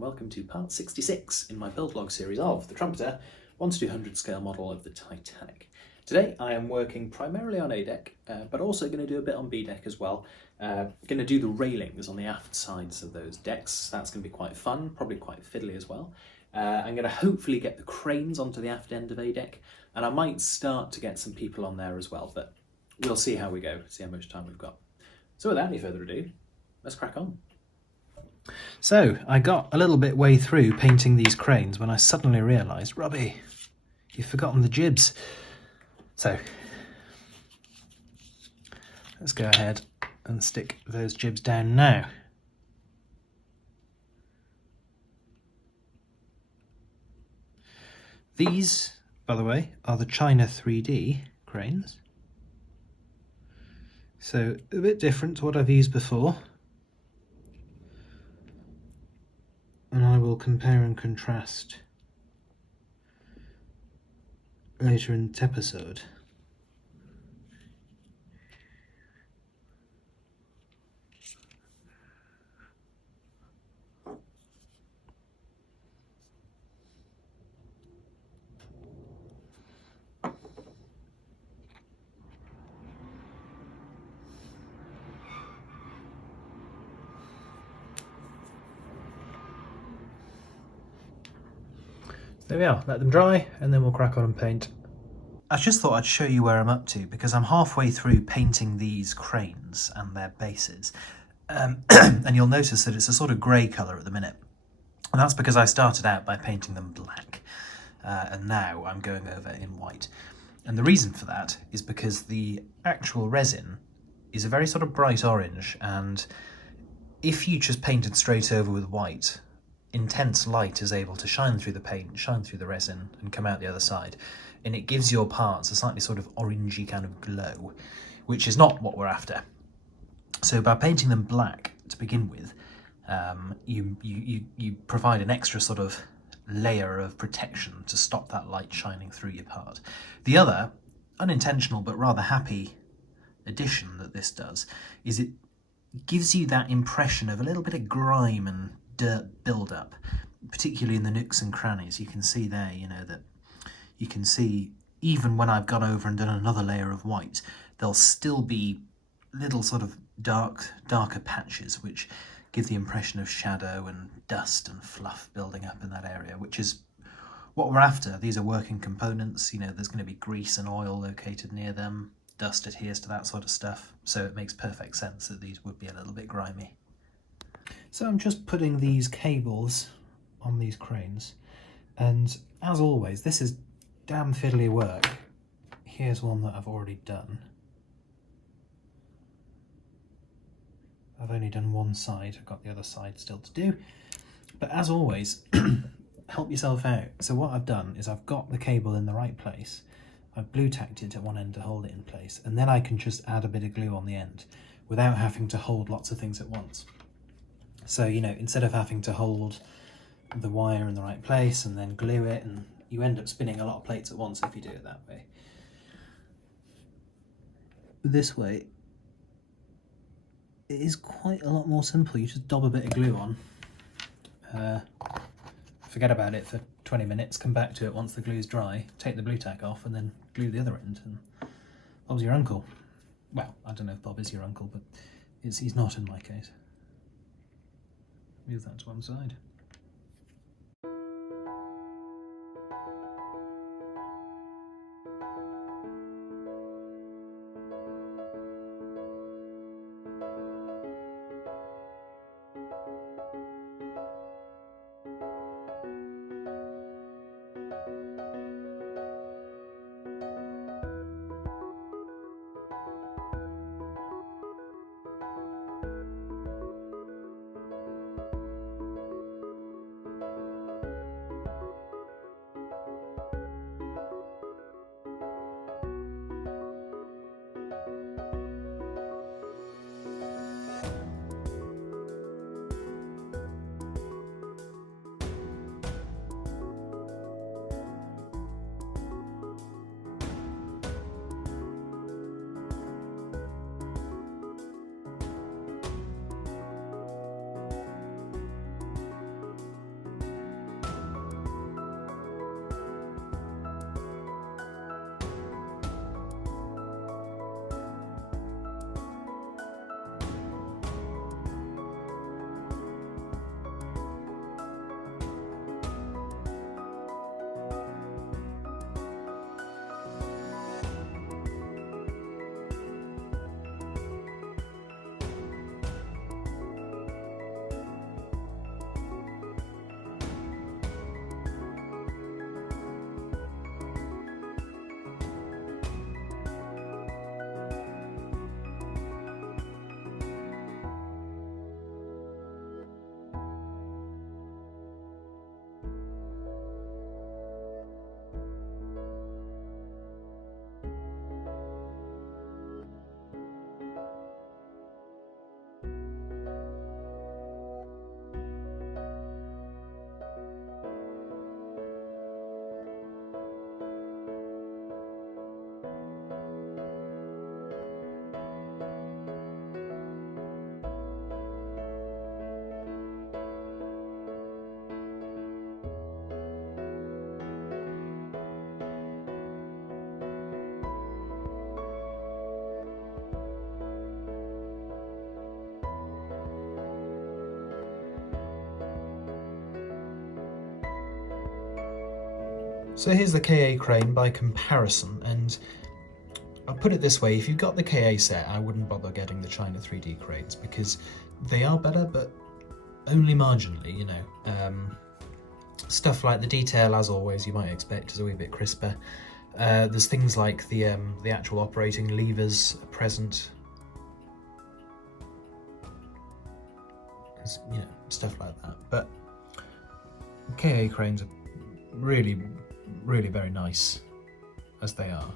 and welcome to part 66 in my build log series of the Trumpeter 1 to 200 scale model of the Titanic. Today I am working primarily on A deck, but also going to do a bit on B deck as well. Going to do the railings on the aft sides of those decks. That's going to be quite fun, probably quite fiddly as well. I'm going to hopefully get the cranes onto the aft end of A deck, and I might start to get some people on there as well, but we'll see how we go, see how much time we've got. So without any further ado, let's crack on. So I got a little bit way through painting these cranes when I suddenly realised, Robbie, you've forgotten the jibs. So let's go ahead and stick those jibs down now. These, by the way, are the China 3D cranes. So a bit different to what I've used before. And I will compare and contrast later in this episode. There we are, let them dry and then we'll crack on and paint. I just thought I'd show you where I'm up to because I'm halfway through painting these cranes and their bases. And you'll notice that it's a sort of grey colour at the minute. And that's because I started out by painting them black. And now I'm going over in white. And the reason for that is because the actual resin is a very sort of bright orange, and if you just painted straight over with white, intense light is able to shine through the paint, shine through the resin and come out the other side, and it gives your parts a slightly sort of orangey kind of glow, which is not what we're after. So by painting them black to begin with, you provide an extra sort of layer of protection to stop that light shining through your part. The other unintentional but rather happy addition that this does is it gives you that impression of a little bit of grime and dirt build-up, particularly in the nooks and crannies. You can see there, you know, that you can see even when I've gone over and done another layer of white, there'll still be little sort of darker patches which give the impression of shadow and dust and fluff building up in that area, which is what we're after. These are working components, you know, there's going to be grease and oil located near them, dust adheres to that sort of stuff, so it makes perfect sense that these would be a little bit grimy. So I'm just putting these cables on these cranes, and as always, this is damn fiddly work. Here's one that I've already done. I've only done one side, I've got the other side still to do. But as always, help yourself out. So what I've done is I've got the cable in the right place, I've blue tacked it at one end to hold it in place, and then I can just add a bit of glue on the end without having to hold lots of things at once. So, you know, instead of having to hold the wire in the right place and then glue it, and you end up spinning a lot of plates at once if you do it that way. This way, it is quite a lot more simple. You just dob a bit of glue on, forget about it for 20 minutes, come back to it once the glue's dry, take the blue tack off and then glue the other end, and Bob's your uncle. Well, I don't know if Bob is your uncle, but he's not in my case. Move that to one side. So here's the KA crane by comparison, and I'll put it this way, if you've got the KA set, I wouldn't bother getting the China 3D cranes because they are better, but only marginally, you know. Stuff like the detail, as always, you might expect, is a wee bit crisper. There's things like the actual operating levers present. You know, stuff like that. But KA cranes are really, really very nice as they are.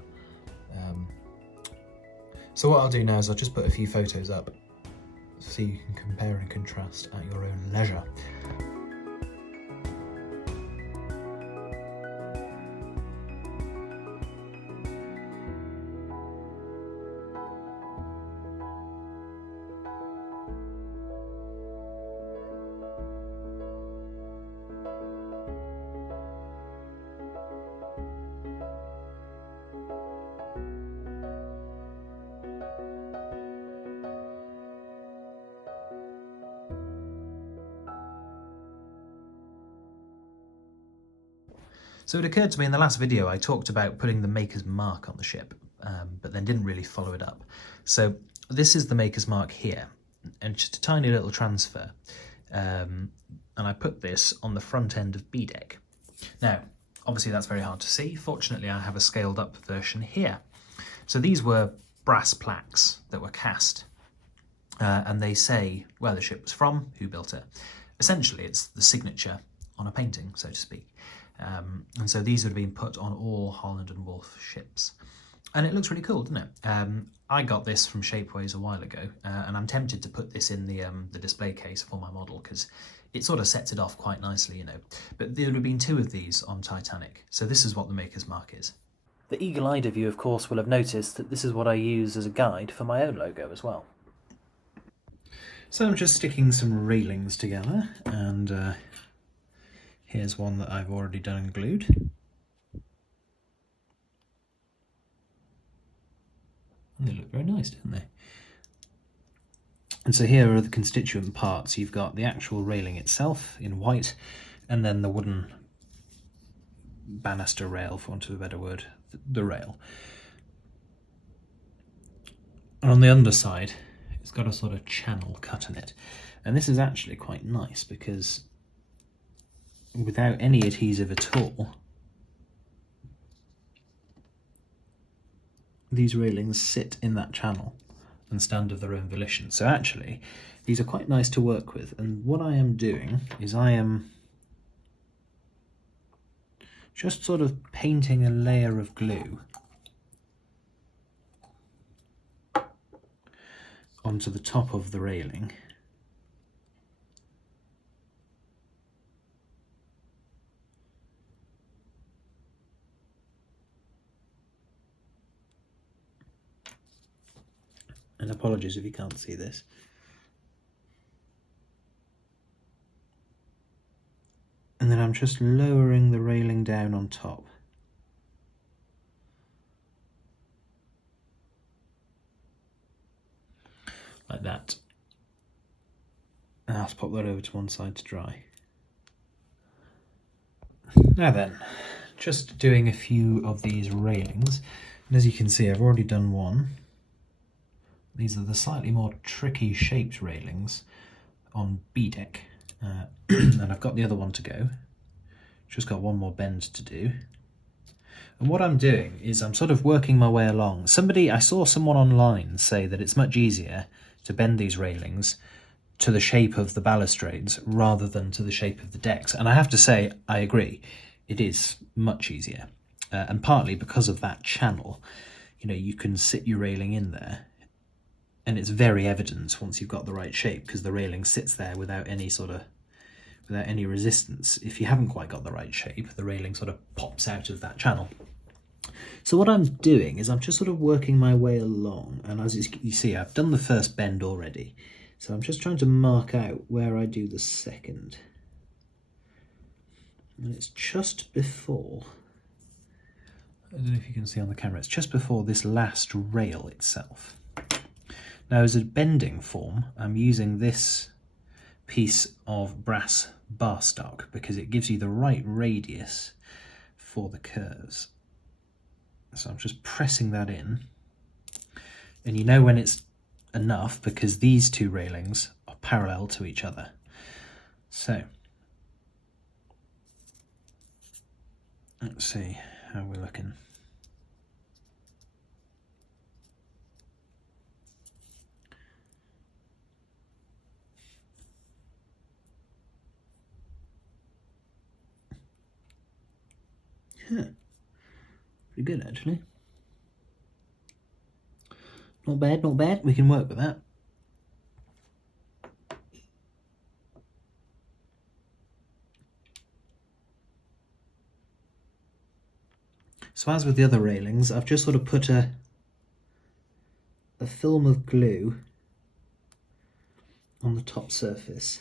So what I'll do now is I'll just put a few photos up so you can compare and contrast at your own leisure. So it occurred to me in the last video I talked about putting the maker's mark on the ship, but then didn't really follow it up. So this is the maker's mark here, and just a tiny little transfer. And I put this on the front end of B deck. Now, obviously that's very hard to see. Fortunately, I have a scaled up version here. So these were brass plaques that were cast, and they say where the ship was from, who built it. Essentially, it's the signature on a painting, so to speak. And so these would have been put on all Holland and Wolff ships. And it looks really cool, doesn't it? I got this from Shapeways a while ago, and I'm tempted to put this in the display case for my model because it sort of sets it off quite nicely, you know. But there would have been 2 of these on Titanic, so this is what the maker's mark is. The eagle-eyed of you, of course, will have noticed that this is what I use as a guide for my own logo as well. So I'm just sticking some railings together, and here's one that I've already done and glued. And they look very nice, don't they? And so here are the constituent parts. You've got the actual railing itself in white, and then the wooden banister rail, for want of a better word, the rail. And on the underside, it's got a sort of channel cut in it. And this is actually quite nice because without any adhesive at all, these railings sit in that channel and stand of their own volition. So actually, these are quite nice to work with. And what I am doing is I am just sort of painting a layer of glue onto the top of the railing. And apologies if you can't see this. And then I'm just lowering the railing down on top. Like that. And I'll pop that over to one side to dry. Now then, just doing a few of these railings. And as you can see, I've already done one. These are the slightly more tricky shaped railings on B deck. And I've got the other one to go. Just got one more bend to do. And what I'm doing is I'm sort of working my way along. I saw someone online say that it's much easier to bend these railings to the shape of the balustrades rather than to the shape of the decks. And I have to say, I agree. It is much easier. And partly because of that channel, you know, you can sit your railing in there and it's very evident once you've got the right shape because the railing sits there without any resistance. If you haven't quite got the right shape, the railing sort of pops out of that channel. So what I'm doing is I'm just sort of working my way along, and as you see, I've done the first bend already. So I'm just trying to mark out where I do the second. And it's just before, I don't know if you can see on the camera, it's just before this last rail itself. Now as a bending form, I'm using this piece of brass bar stock because it gives you the right radius for the curves. So I'm just pressing that in, and you know when it's enough because these two railings are parallel to each other. So let's see how we're looking. Yeah, pretty good actually. Not bad, not bad. We can work with that. So as with the other railings, I've just sort of put a film of glue on the top surface.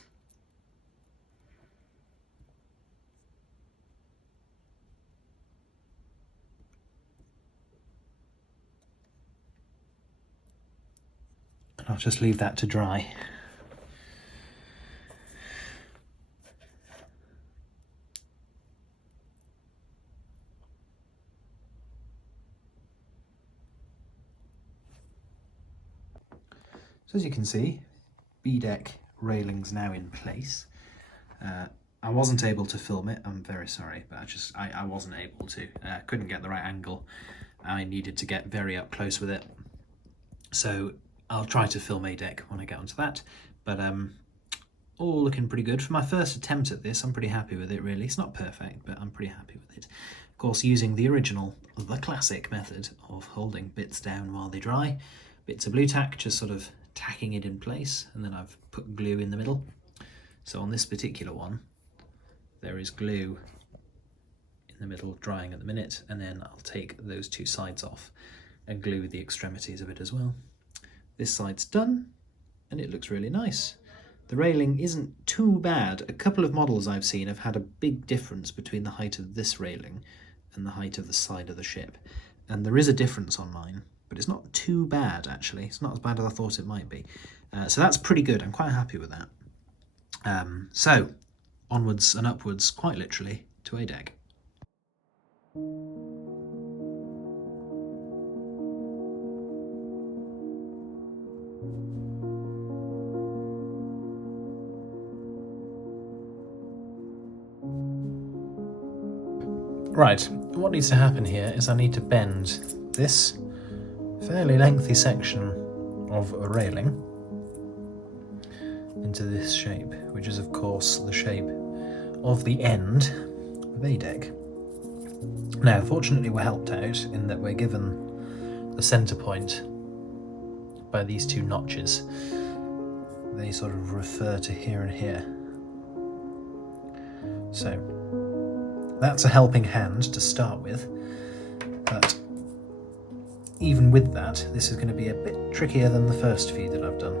And I'll just leave that to dry. So as you can see, B-deck railings now in place. I wasn't able to film it, I'm very sorry, but I wasn't able to. Couldn't get the right angle. I needed to get very up close with it. So I'll try to film A-deck when I get onto that. But all looking pretty good. For my first attempt at this, I'm pretty happy with it really. It's not perfect, but I'm pretty happy with it. Of course, using the original, the classic method of holding bits down while they dry. Bits of blue tack, just sort of tacking it in place, and then I've put glue in the middle. So on this particular one, there is glue in the middle drying at the minute, and then I'll take those two sides off and glue the extremities of it as well. This side's done, and it looks really nice. The railing isn't too bad. A couple of models I've seen have had a big difference between the height of this railing and the height of the side of the ship. And there is a difference on mine, but it's not too bad actually. It's not as bad as I thought it might be. So that's pretty good. I'm quite happy with that. So onwards and upwards, quite literally, to A-deck. Right, what needs to happen here is I need to bend this fairly lengthy section of a railing into this shape, which is of course the shape of the end of A-deck. Now, fortunately we're helped out in that we're given the centre point by these two notches. They sort of refer to here and here. So that's a helping hand to start with, but even with that, this is going to be a bit trickier than the first few that I've done.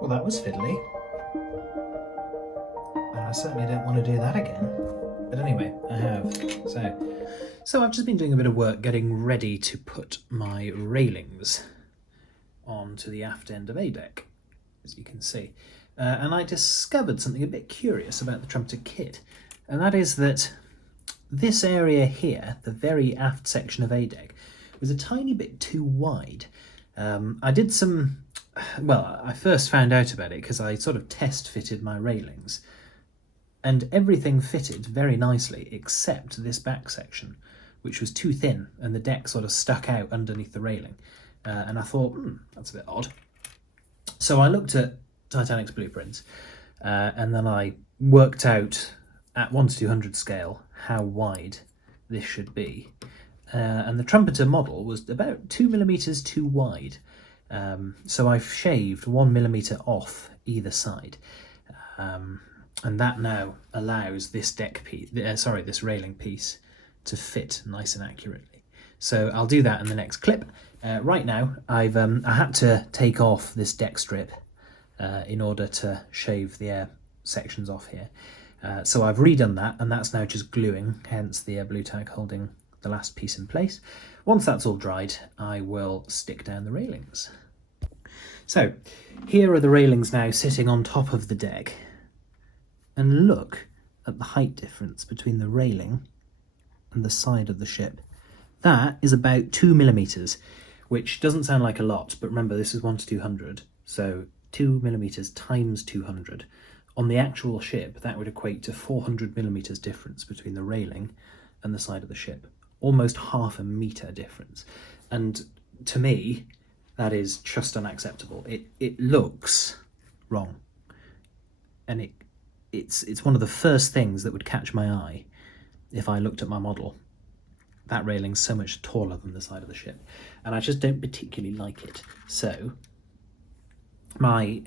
Well, that was fiddly, and I certainly don't want to do that again. But anyway, I have. So I've just been doing a bit of work getting ready to put my railings onto the aft end of A deck, as you can see. And I discovered something a bit curious about the Trumpeter kit, and that is that this area here, the very aft section of A deck, was a tiny bit too wide. I did some... Well, I first found out about it because I sort of test fitted my railings, and everything fitted very nicely except this back section, which was too thin, and the deck sort of stuck out underneath the railing. And I thought, that's a bit odd. So I looked at Titanic's blueprints, and then I worked out at 1:200 scale how wide this should be. And the Trumpeter model was about 2mm too wide. So I've shaved 1mm off either side, and that now allows this deck piece, this railing piece, to fit nice and accurately. So I'll do that in the next clip. Right now, I had to take off this deck strip in order to shave the air sections off here. So I've redone that, and that's now just gluing, hence the blue tag holding the last piece in place. Once that's all dried, I will stick down the railings. So here are the railings now sitting on top of the deck, and look at the height difference between the railing and the side of the ship. That is about 2mm, which doesn't sound like a lot, but remember this is 1:200, so 2mm times 200. On the actual ship, that would equate to 400mm difference between the railing and the side of the ship. Almost half a metre difference. And to me, that is just unacceptable. It looks wrong. And it's one of the first things that would catch my eye if I looked at my model. That railing's so much taller than the side of the ship. And I just don't particularly like it. So, my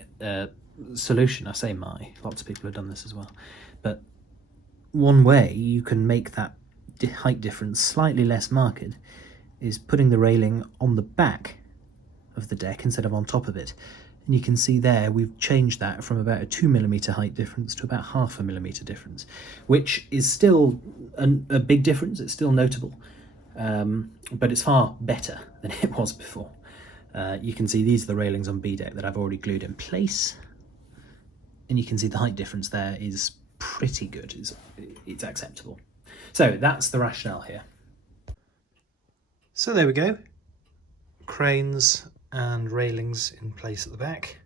solution, I say lots of people have done this as well, but one way you can make that height difference slightly less marked is putting the railing on the back of the deck instead of on top of it. And you can see there we've changed that from about a 2mm height difference to about 0.5mm difference, which is still a big difference. It's still notable, but it's far better than it was before. You can see these are the railings on B deck that I've already glued in place, and you can see the height difference there is pretty good. It's acceptable. So that's the rationale here. So there we go. Cranes and railings in place at the back.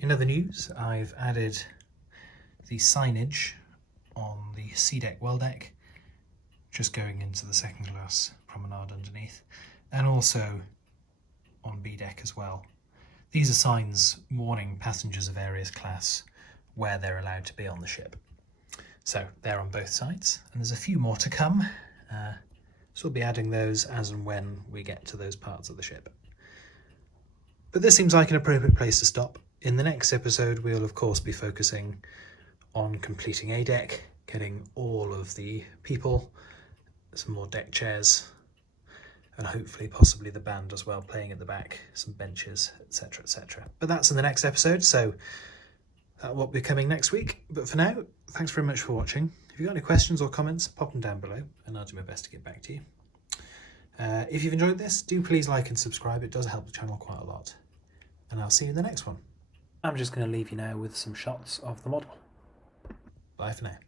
In other news, I've added the signage on the C deck well deck, just going into the second class promenade underneath, and also on B deck as well. These are signs warning passengers of various class where they're allowed to be on the ship. So they're on both sides, and there's a few more to come. So we'll be adding those as and when we get to those parts of the ship. But this seems like an appropriate place to stop. In the next episode, we'll of course be focusing on completing A deck, getting all of the people, some more deck chairs, and hopefully possibly the band as well, playing at the back, some benches, etc, etc. But that's in the next episode, so that will be coming next week. But for now, thanks very much for watching. If you've got any questions or comments, pop them down below, and I'll do my best to get back to you. If you've enjoyed this, do please like and subscribe. It does help the channel quite a lot. and I'll see you in the next one. I'm just going to leave you now with some shots of the model. Bye for now.